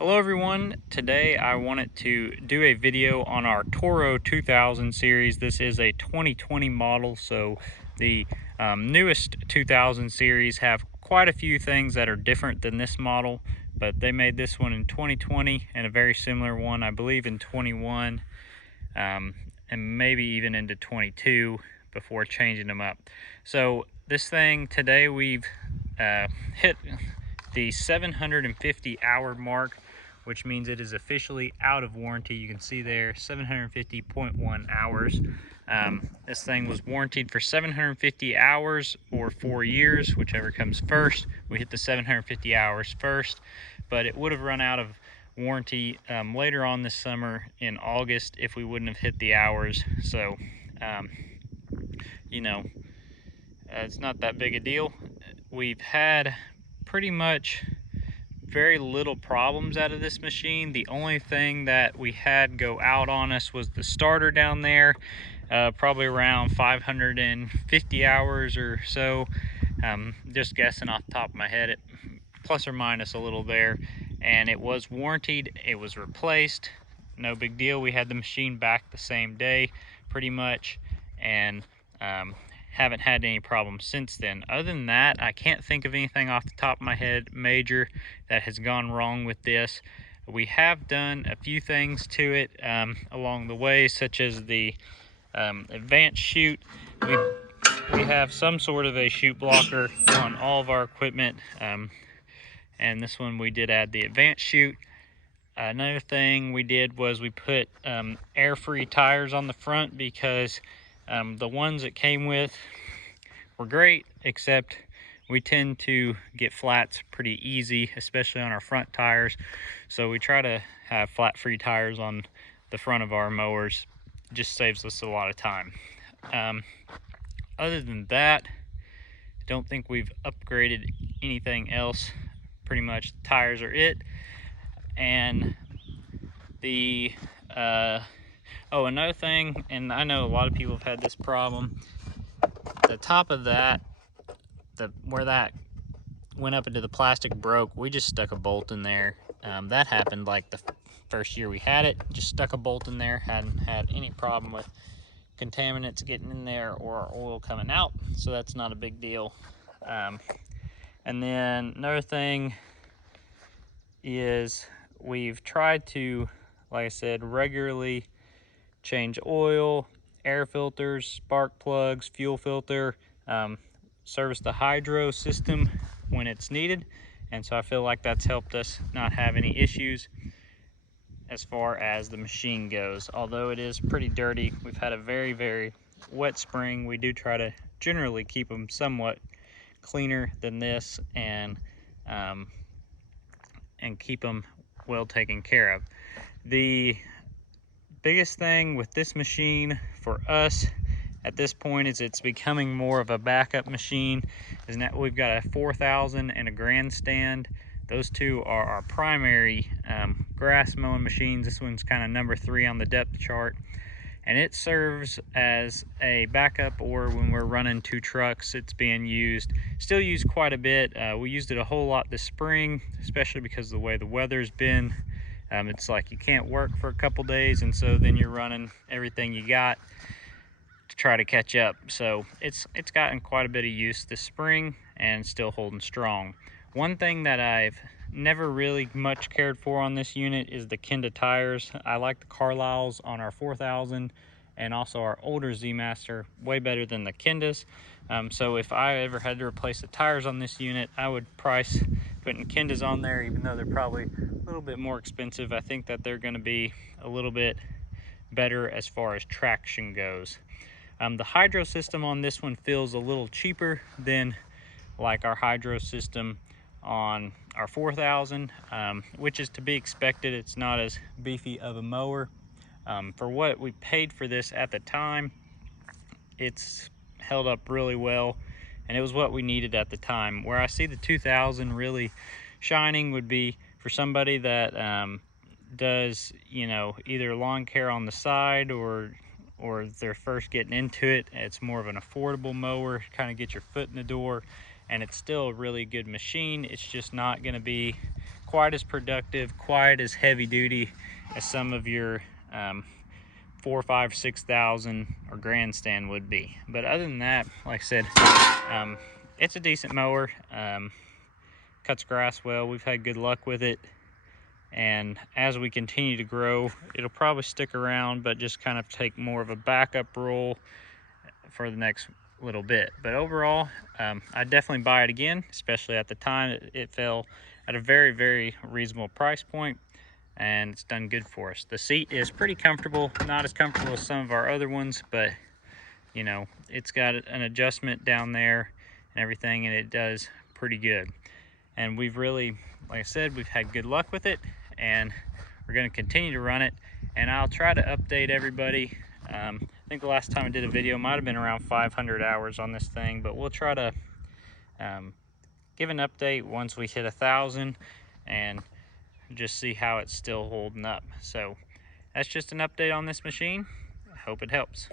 Hello everyone, today I wanted to do a video on our Toro 2000 series. This is a 2020 model, so the newest 2000 series have quite a few things that are different than this model, but they made this one in 2020 and a very similar one I believe in 21 and maybe even into 22 before changing them up. So this thing today we've hit the 750 hour mark, which means it is officially out of warranty. You can see there 750.1 hours. This thing was warranted for 750 hours or 4 years, whichever comes first. We hit the 750 hours first, but it would have run out of warranty later on this summer in August if we wouldn't have hit the hours. So you know, it's not that big a deal. We've had pretty much very little problems out of this machine. The only thing that we had go out on us was the starter down there, probably around 550 hours or so. Just guessing off the top of my head, it plus or minus a little there. And it was warranted, it was replaced, no big deal. We had the machine back the same day pretty much, and haven't had any problems since then. Other than that, I can't think of anything off the top of my head major that has gone wrong with this. We have done a few things to it along the way, such as the advanced chute. We have some sort of a chute blocker on all of our equipment, and this one we did add the advanced chute. Another thing we did was we put air-free tires on the front because the ones that came with were great, except we tend to get flats pretty easy, especially on our front tires. So we try to have flat-free tires on the front of our mowers. It just saves us a lot of time. Other than that, I don't think we've upgraded anything else. Pretty much the tires are it. And the another thing, and I know a lot of people have had this problem, the top of that, where that went up into the plastic broke. We just stuck a bolt in there. That happened like the first year we had it. Just stuck a bolt in there, hadn't had any problem with contaminants getting in there or oil coming out, so that's not a big deal. And then another thing is we've tried to, like I said, regularly change oil, air filters, spark plugs, fuel filter, service the hydro system when it's needed. And so I feel like that's helped us not have any issues as far as the machine goes. Although it is pretty dirty, we've had a very wet spring. We do try to generally keep them somewhat cleaner than this, and keep them well taken care of. The biggest thing with this machine for us at this point is it's becoming more of a backup machine. Is that we've got a 4000 and a grandstand. Those two are our primary grass mowing machines. This one's kind of number 3 on the depth chart, and it serves as a backup, or when we're running 2 trucks, it's being used, still used quite a bit. We used it a whole lot this spring, especially because of the way the weather's been. It's like you can't work for a couple days, and so then you're running everything you got to try to catch up. So it's gotten quite a bit of use this spring and still holding strong. One thing that I've never really much cared for on this unit is the Kenda tires. I like the Carlisles on our 4000 and also our older Zmaster way better than the Kendas. So if I ever had to replace the tires on this unit, I would price putting Kendas on there, even though they're probably a little bit more expensive. I think that they're going to be a little bit better as far as traction goes. The hydro system on this one feels a little cheaper than like our hydro system on our 4000, which is to be expected. It's not as beefy of a mower. For what we paid for this at the time, it's held up really well, and it was what we needed at the time. Where I see the 2000 really shining would be for somebody that does, you know, either lawn care on the side, or they're first getting into it. It's more of an affordable mower, kind of get your foot in the door, and it's still a really good machine. It's just not going to be quite as productive, quite as heavy duty as some of your 4, 5, 6,000 or grandstand would be. But other than that, like I said, it's a decent mower. Cuts grass well. We've had good luck with it, and as we continue to grow, it'll probably stick around, but just kind of take more of a backup role for the next little bit. But overall, I'd definitely buy it again, especially at the time it fell at a very, very reasonable price point, and it's done good for us. The seat is pretty comfortable, not as comfortable as some of our other ones, but you know, it's got an adjustment down there and everything, and it does pretty good. And we've really, like I said, we've had good luck with it, and we're going to continue to run it. And I'll try to update everybody. I think the last time I did a video might have been around 500 hours on this thing, but we'll try to give an update once we hit 1,000 and just see how it's still holding up. So that's just an update on this machine. I hope it helps.